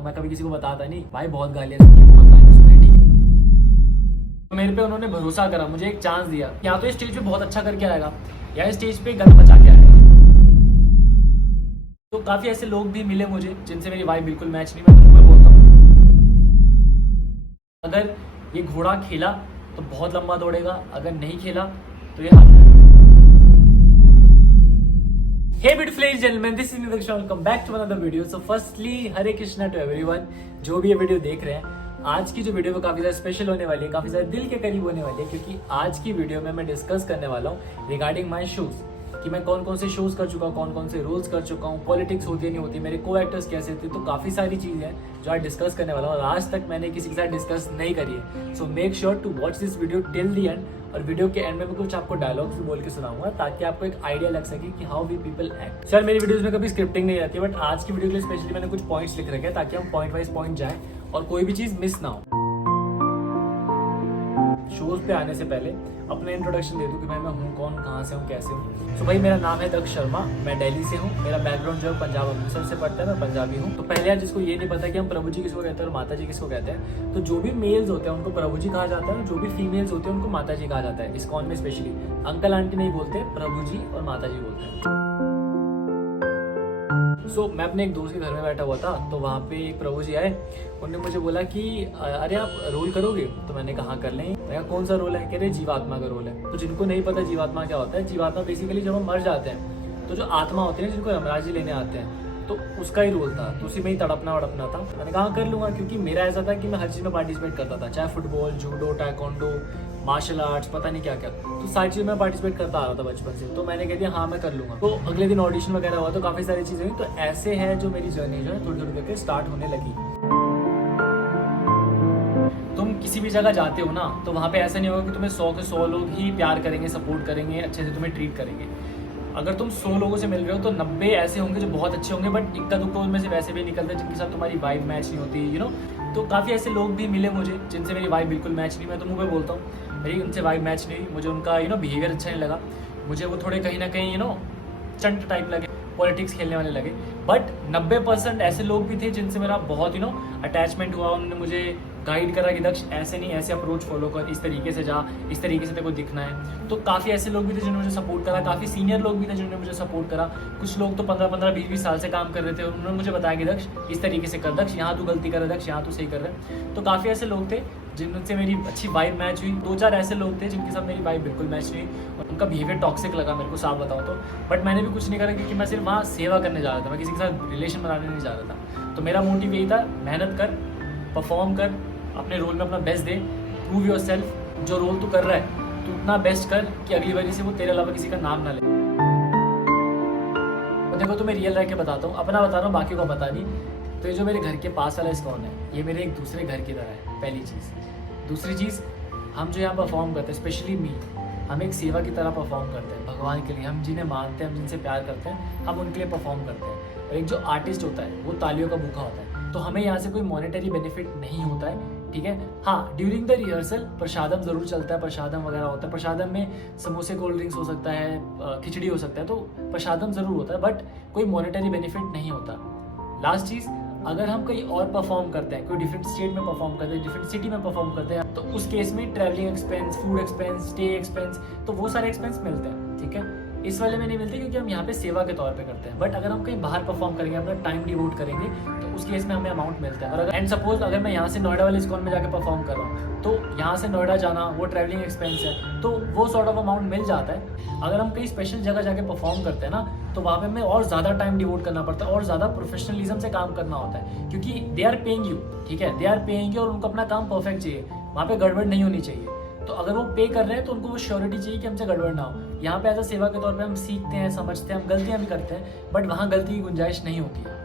मैं कभी किसी को बताता नहीं भाई, बहुत गालियां सुनी, बहुत गालियां सुनी, ठीक है। मेरे पे उन्होंने भरोसा करा, मुझे एक चांस दिया। या तो इस स्टेज पे बहुत अच्छा करके आएगा या इस स्टेज पे गंद बचा के आएगा। तो काफी ऐसे लोग भी मिले मुझे जिनसे मेरी वाइब बिल्कुल मैच नहीं। मैं तुम्हें बोलता हूँ, अगर ये घोड़ा खेला तो बहुत लंबा दौड़ेगा, अगर नहीं खेला तो ये हार जाएगा। Hey beautiful ladies and gentlemen, this is Nidesh. Welcome back to another video. So firstly, Hare Krishna to everyone जो भी ये वीडियो देख रहे हैं। आज की जो वीडियो वो काफी ज्यादा स्पेशल होने वाली है, काफी ज्यादा दिल के करीब होने वाली है, क्योंकि आज की वीडियो में मैं डिस्कस करने वाला हूँ रिगार्डिंग माय शोज कि मैं कौन कौन से शोज कर चुका हूँ, कौन कौन से रोल्स कर चुका हूँ, पॉलिटिक्स होती है नहीं होती, मेरे को एक्टर्स कैसे थे। तो काफी सारी चीजें हैं जो आज डिस्कस करने वाला हूँ और आज तक मैंने किसी के साथ डिस्कस नहीं करी है। So make sure to watch this video till the end. और वीडियो के एंड में मैं कुछ आपको डायलॉग्स भी बोल के सुनाऊंगा ताकि आपको एक आइडिया लग सके कि how we people act. Sir मेरी वीडियोस में कभी स्क्रिप्टिंग नहीं रहती, बट आज की वीडियो के लिए स्पेशली मैंने कुछ पॉइंट्स लिख रखे हैं ताकि हम पॉइंट वाइज पॉइंट जाएं और कोई भी चीज मिस ना हो। शोज पे आने से पहले अपना इंट्रोडक्शन दे दूं कि भाई मैं हूँ कौन, कहाँ से हूँ, कैसे हूँ। तो भाई मेरा नाम है दक्ष शर्मा, मैं दिल्ली से हूँ। मेरा बैकग्राउंड जो है पंजाब अमृतसर से पड़ता है, मैं पंजाबी हूँ। तो पहले यार जिसको ये नहीं पता कि हम प्रभु जी किसको कहते हैं और माता जी किसको कहते हैं, तो जो भी मेल्स होते हैं उनको प्रभु जी कहा जाता है और जो भी फीमेल्स होते हैं उनको माता जी कहा जाता है। इस्कॉन में स्पेशली अंकल आंटी नहीं बोलते, प्रभु जी और माता जी बोलते हैं। सो मैं अपने एक दोस्त के घर में बैठा हुआ था, तो वहाँ पे एक प्रभु जी आए। उन्होंने मुझे बोला कि अरे आप रोल करोगे? तो मैंने कहा कर लें। मैं कहा कौन सा रोल है? कह रहे जीवात्मा का रोल है। तो जिनको नहीं पता जीवात्मा क्या होता है, जीवात्मा बेसिकली जब हम मर जाते हैं तो जो आत्मा होती है जिनको यमराज जी लेने आते हैं, तो उसका ही रोल था। तो उसी में ही तड़पना वड़पना था। मैंने कहा कर लूंगा, क्योंकि मेरा ऐसा था कि मैं हर चीज़ में पार्टिसिपेट करता था, चाहे football, judo, taekwondo, martial arts, पता नहीं क्या क्या, तो सारी चीज़ में पार्टिसिपेट करता आ रहा था बचपन से। तो मैंने कह दिया हाँ मैं कर लूंगा। तो अगले दिन ऑडिशन वगैरह हुआ, तो काफ़ी सारी चीज़ें हुई। तो ऐसे है जो मेरी जर्नी जो है थोड़ी थोड़ी करके स्टार्ट होने लगी। तुम किसी भी जगह जाते हो ना, तो वहाँ पे ऐसा नहीं होगा कि तुम्हें 100 के 100 लोग ही प्यार करेंगे, सपोर्ट करेंगे, अच्छे से तुम्हें ट्रीट करेंगे। अगर तुम 100 लोगों से मिल रहे हो तो 90 ऐसे होंगे जो बहुत अच्छे होंगे, बट इक्का दुक्का उनमें से वैसे भी निकलते हैं जिनके साथ तुम्हारी वाइब मैच नहीं होती, यू नो। तो काफ़ी ऐसे लोग भी मिले मुझे जिनसे मेरी वाइब बिल्कुल मैच नहीं। मैं तो मुँह पे बोलता हूँ मेरी उनसे वाइब मैच नहीं। मुझे उनका बिहेवियर अच्छा नहीं लगा। मुझे वो थोड़े कहीं ना कहीं चंट टाइप लगे, पॉलिटिक्स खेलने वाले लगे। बट 90% ऐसे लोग भी थे जिनसे मेरा बहुत अटैचमेंट हुआ। उन्होंने मुझे गाइड करा कि दक्ष ऐसे नहीं, ऐसे अप्रोच फॉलो कर, इस तरीके से जा, इस तरीके से तेरे को दिखना है। तो काफ़ी ऐसे लोग भी थे जिन्होंने मुझे सपोर्ट करा, काफ़ी सीनियर लोग भी थे जिन्होंने मुझे सपोर्ट करा। कुछ लोग तो 15-15, 20-20 साल से काम कर रहे थे और उन्होंने मुझे बताया कि दक्ष इस तरीके से कर, दक्ष यहाँ तू गलती कर रहा है, दक्ष यहाँ तू सही कर रहा है। तो काफ़ी ऐसे लोग थे जिनसे मेरी अच्छी वाइब मैच हुई। 2-4 ऐसे लोग थे जिनके साथ मेरी वाइब बिल्कुल मैच नहीं हुई और उनका बिहेवियर टॉक्सिक लगा मेरे को, साफ बताओ तो। बट मैंने भी कुछ नहीं करा, क्योंकि मैं सिर्फ वहाँ सेवा करने जा रहा था, मैं किसी के साथ रिलेशन बनाने नहीं जा रहा था। तो मेरा मोटिव यही था, मेहनत कर, परफॉर्म कर, अपने रोल में अपना best they, prove your self. जो रोल तू कर रहा है तू उतना बेस्ट कर कि अगली बारी से वो तेरे अलावा किसी का नाम ना ले। तो देखो तुम्हें रियल रह के बताता हूँ, अपना बता रहा हूँ, बाकी को बता नहीं। तो ये जो मेरे घर के पास वाला इस्कॉन है, ये मेरे एक दूसरे घर की तरह है, पहली चीज़। दूसरी चीज़, हम जो यहाँ परफॉर्म करते हैं, स्पेशली मी, हम एक सेवा की तरह परफॉर्म करते हैं भगवान के लिए। हम जिन्हें मानते हैं, हम जिनसे प्यार करते हैं, हम उनके लिए परफॉर्म करते हैं। और एक जो आर्टिस्ट होता है वो तालियों का भूखा होता है। तो हमें यहाँ से कोई मॉनेटरी बेनिफिट नहीं होता है, ठीक है। हाँ, ड्यूरिंग द रिहर्सल प्रसादम जरूर चलता है, प्रसादम वगैरह होता है। प्रसादम में समोसे, कोल्ड ड्रिंक्स हो सकता है, खिचड़ी हो सकता है, तो प्रसादम जरूर होता है, बट कोई मॉनेटरी बेनिफिट नहीं होता। लास्ट चीज़, अगर हम कहीं और परफॉर्म करते हैं, कोई डिफरेंट स्टेट में परफॉर्म करते हैं, डिफरेंट सिटी में परफॉर्म करते हैं, तो उस केस में travelling expense, food expense, stay expense, तो वो सारे एक्सपेंस मिलते हैं, ठीक है। इस वाले में नहीं मिलते क्योंकि हम यहाँ पे सेवा के तौर पे करते हैं। बट अगर हम कहीं बाहर परफॉर्म करेंगे, अपना टाइम डिवोट करेंगे, तो उस केस में हमें अमाउंट मिलता है। और अगर एंड सपोज अगर मैं यहाँ से नोएडा वाले इस्कॉन में जाकर परफॉर्म कर रहा हूँ, तो यहाँ से नोएडा जाना वो ट्रैवलिंग एक्सपेंस है, तो वो सॉर्ट ऑफ अमाउंट मिल जाता है। अगर हम कहीं स्पेशल जगह जाके परफॉर्म करते हैं ना, तो वहाँ पे हमें और ज़्यादा टाइम डिवोट करना पड़ता है और ज़्यादा प्रोफेशनलिज्म से काम करना होता है, क्योंकि दे आर पेइंग यू, ठीक है, दे आर पेइंग यू और उनको अपना काम परफेक्ट चाहिए, वहाँ पे गड़बड़ नहीं होनी चाहिए। तो अगर वो पे कर रहे हैं तो उनको वो श्योरिटी चाहिए कि हमसे गड़बड़ ना हो। यहाँ पे एज अ सेवा के तौर पे हम सीखते हैं, समझते हैं, हम गलतियाँ भी करते हैं, बट वहाँ गलती की गुंजाइश नहीं होती है।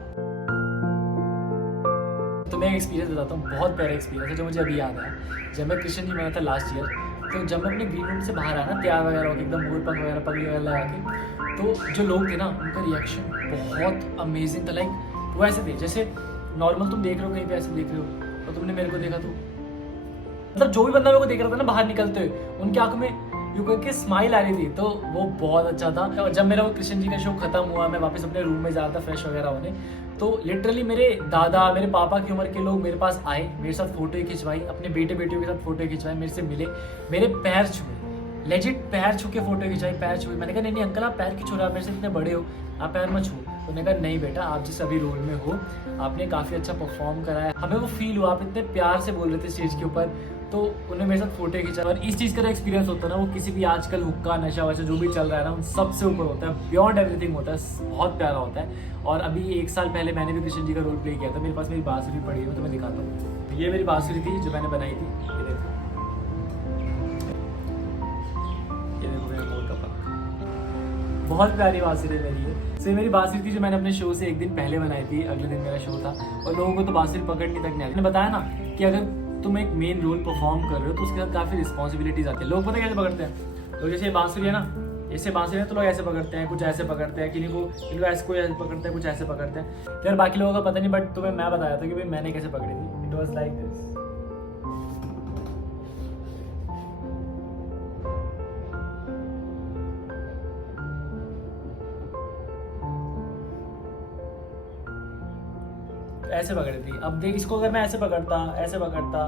तो मैं एक एक्सपीरियंस बताता हूँ, बहुत प्यारा एक्सपीरियंस है जो मुझे अभी याद आया। जब मैं कृष्ण जी बना था लास्ट ईयर, तो जब मैं अपने ग्रीन रूम से बाहर आया ना, तैयार वगैरह होकर एकदम मोर पंख वगैरह पगड़ी वगैरह लगा के, तो जो लोग थे ना उनका रिएक्शन बहुत अमेजिंग था। लाइक वो ऐसे थे जैसे नॉर्मल तुम देख रहे हो कहीं पे, ऐसे देख रहे हो, तो तुमने मेरे को देखा, तो मतलब जो भी बंदा मेरे को देख रहा था ना बाहर निकलते हुए, उनकी आंखों में यूं करके स्माइल आ रही थी। तो वो बहुत अच्छा था। और जब मेरा वो कृष्ण जी का शो खत्म हुआ, मैं वापस अपने रूम में जा रहा था फ्रेश वगैरह होने, तो लिटरली मेरे दादा, मेरे पापा की उम्र के लोग मेरे पास आए, मेरे साथ फोटो खिंचवाई, अपने बेटे बेटियों के साथ फोटो खिंचवाई, मेरे से मिले, मेरे पैर छुए, लेजिट पैर छू के फोटो खिंचाई, पैर छुए। मैंने कहा नहीं अंकल आप पैर क्यों छू रहे हो, मेरे से इतने बड़े हो, आप पैर मत छू। तो उन्होंने कहा नहीं बेटा आप जिस अभी रोल में हो आपने काफ़ी अच्छा परफॉर्म करा है, हमें वो फील हुआ, आप इतने प्यार से बोल रहे थे स्टेज के ऊपर। तो उन्होंने मेरे साथ फोटो खींचा। और इस चीज़ का जो एक्सपीरियंस होता है ना वो किसी भी आजकल हुक्का नशा वशा जो भी चल रहा है ना उन सबसे ऊपर होता है, बियॉन्ड एवरीथिंग होता है, बहुत प्यारा होता है। और अभी 1 साल पहले मैंने भी कृष्ण जी का रोल प्ले किया था, मेरे पास मेरी बांसुरी पड़ी है, तो मैं दिखाता हूँ। ये मेरी बांसुरी थी जो मैंने बनाई थी, ये देखो, ये देखो मेरा मोर का पंख, बहुत प्यारी बांसुरी मेरी है। तो मेरी बांसुरी थी जो मैंने अपने शो से 1 दिन पहले बनाई थी, अगले दिन मेरा शो था और लोगों को तो बांसुरी पकड़नी तक नहीं आती। मैंने बताया ना कि अगर तुम एक मेन रोल परफॉर्म कर रहे हो तो उसके साथ काफ़ी रिस्पॉन्सिबिलिटीज आती है। लोग पता कैसे पकड़ते हैं, तो जैसे बांसुरी है ना, जैसे बांसुरी है तो लोग ऐसे पकड़ते हैं, कुछ ऐसे पकड़ते हैं, किन्हीं को ऐसे कोई ऐसे पकड़ते हैं, कुछ ऐसे पकड़ते हैं। यार बाकी लोगों का पता नहीं, बट तुम्हें मैं बताया था कि भाई मैंने कैसे पकड़ी थी। It was like this. ऐसे पकड़ी थी। अब देख इसको अगर मैं ऐसे पकड़ता, ऐसे पकड़ता,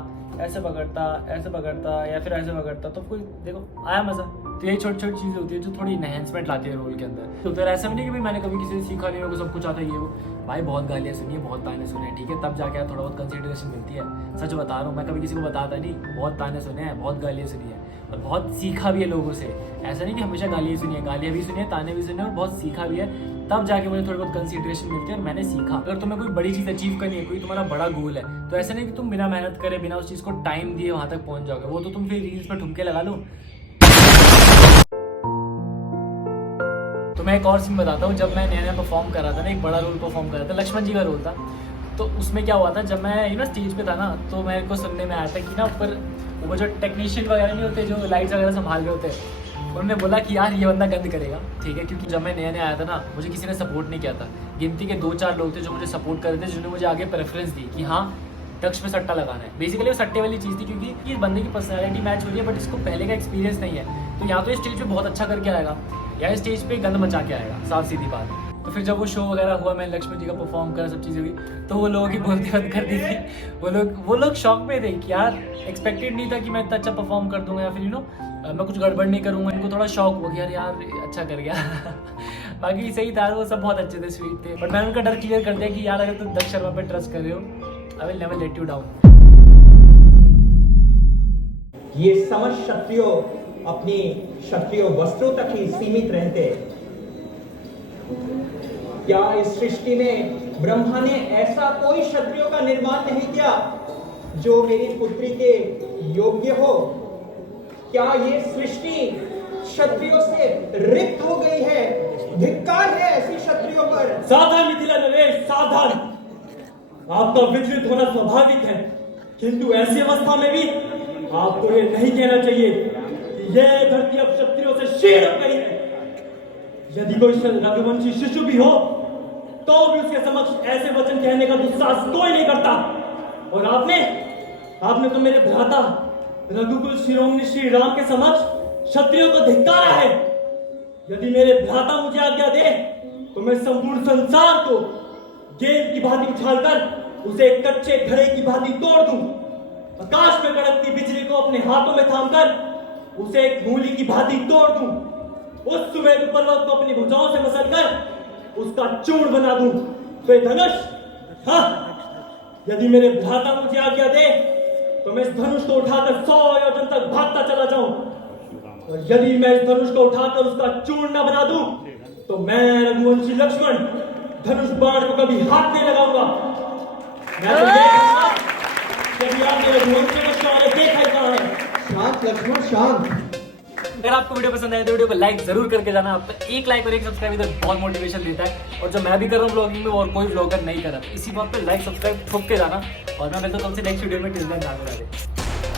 ऐसे पकड़ता, ऐसे पकड़ता या फिर ऐसे पकड़ता तो कोई देखो आया मजा। तो यही छोटी छोटी चीजें होती है जो थोड़ी इनहेंसमेंट लाती है रोल के अंदर। तो ऐसा भी नहीं कि भाई मैंने कभी किसी से सीखा नहीं, मेरे को सब कुछ आता है ये वो। भाई बहुत गालियाँ सुनी है, बहुत ताने सुने हैं, ठीक है, तब जाके थोड़ा बहुत कंसिडरेशन मिलती है। सच बता रहा हूँ, मैं कभी किसी को बताता नहीं, बहुत ताने सुने हैं, बहुत गालियाँ सुनी है और बहुत सीखा भी है लोगों से। ऐसा नहीं कि हमेशा गालियाँ सुनी है, गालियाँ भी सुनी है, ताने भी सुने और बहुत सीखा भी है, तब जाके मुझे थोड़ी बहुत कंसिडरेशन मिलती है और मैंने सीखा। अगर तुम्हें कोई बड़ी चीज़ अचीव करनी है, कोई तुम्हारा बड़ा गोल है, तो ऐसा नहीं कि तुम बिना मेहनत करे, बिना उस चीज़ को टाइम दिए वहाँ तक पहुँच जाओगे। वो तो तुम फिर रील्स पर ठुमके लगा लो। तो मैं एक और सीन बताता हूँ। जब मैं नया नया परफॉर्म कर रहा था ना, एक बड़ा रोल परफॉर्म कर रहा था, लक्ष्मण जी का रोल था। तो उसमें क्या हुआ था, जब मैं स्टेज पे था ना, तो मेरे को सुनने में आया था कि ना ऊपर वो जो टेक्नीशियन वगैरह नहीं होते जो लाइट्स वगैरह संभाल रहे होते हैं, उन्होंने बोला कि यार ये बंदा गंद करेगा, ठीक है। क्योंकि जब मैं नया नया आया था ना, मुझे किसी ने सपोर्ट नहीं किया था। गिनती के 2-4 लोग थे जो मुझे सपोर्ट कर रहे थे, जिन्होंने मुझे आगे प्रेफरेंस दी कि हाँ दक्ष पे सट्टा लगाना है। बेसिकली वो सट्टे वाली चीज़ थी, क्योंकि इस बंदे की पर्सनैलिटी मैच हो रही है बट इसको पहले का एक्सपीरियंस नहीं है। तो या तो इस स्टेज पे बहुत अच्छा करके आएगा या इस स्टेज पे गंद मचा के आएगा, साफ सीधी बात। तो फिर जब वो शो वगैरह हुआ, मैं लक्ष्मण जी का परफॉर्म करा, सब चीज़ें हुई, तो वो लोगों की बोलती बंद कर दी थी। वो लोग शॉक में थे कि यार एक्सपेक्टेड नहीं था कि मैं इतना अच्छा परफॉर्म कर दूंगा या फिर मैं कुछ गड़बड़ नहीं करूंगा। इनको थोड़ा शौक हो गया यार अच्छा कर गया। बाकी सही था, वो सब बहुत अच्छे थे, स्वीट थे। बट मैंने उनका डर क्लियर कर दिया कि यार अगर तुम दक्ष शर्मा पे ट्रस्ट कर रहे हो, I will never let you down. ये समस्त क्षत्रियो अपनी क्षत्रिय वस्त्रों तक ही सीमित रहते। क्या इस सृष्टि में ब्रह्मा ने ऐसा कोई क्षत्रियो का निर्माण नहीं किया जो मेरी पुत्री के योग्य हो? क्या ये सृष्टि क्षत्रियों से रिक्त हो गई है? धिक्कार है ऐसी क्षत्रियों पर। सावधान मिथिला नरेश, सावधान। आपका विचलित होना स्वाभाविक है, किंतु ऐसी अवस्था में भी आपको ये नहीं कहना चाहिए कि यह धरती अब क्षत्रियों से क्षीण हो गई है। यदि कोई रघुवंशी शिशु भी हो तो भी उसके समक्ष ऐसे वचन कहने का दुस्साहस कोई नहीं करता। और आपने तो मेरे भ्राता रघुकुल शिरोमणि श्री राम के समक्ष क्षत्रियों को धिक्कारा है। यदि मेरे भ्राता मुझे आज्ञा दे तो मैं संपूर्ण संसार को गेंद की भांति उछालकर उसे एक कच्चे घड़े की भांति तोड़ दूं। आकाश में कड़कती बिजली को अपने हाथों में थामकर उसे एक मूली की भांति तोड़ दूं। उस सुमेरु पर्वत को अपनी भुजाओं से मसलकर उसका चूर्ण बना दूं। तो ये धनुष, हाँ, यदि मेरे भ्राता मुझे आज्ञा दे तो मैं इस धनुष को उठाकर 100 योजन तक भागता चला जाऊं। और यदि मैं इस धनुष को उठाकर उसका चूर्ण न बना दूं तो मैं रघुवंशी लक्ष्मण धनुष बाण को कभी हाथ नहीं लगाऊंगा। मैं तो ये कहूंगा कि अभी आपने रघुवंशी लक्ष्मण वाले देखा ही कहां है। शांत लक्ष्मण, शांत। अगर आपको वीडियो पसंद आए तो वीडियो को लाइक जरूर करके जाना। आपका एक लाइक और एक सब्सक्राइब इधर बहुत मोटिवेशन देता है। और जो मैं भी कर रहा हूँ ब्लॉगिंग में और कोई ब्लॉगर नहीं कर रहा, इसी बात पे लाइक सब्सक्राइब ठोक के जाना। और मैं मिलता हूं तुमसे नेक्स्ट वीडियो में। Till then, Radhe Radhe.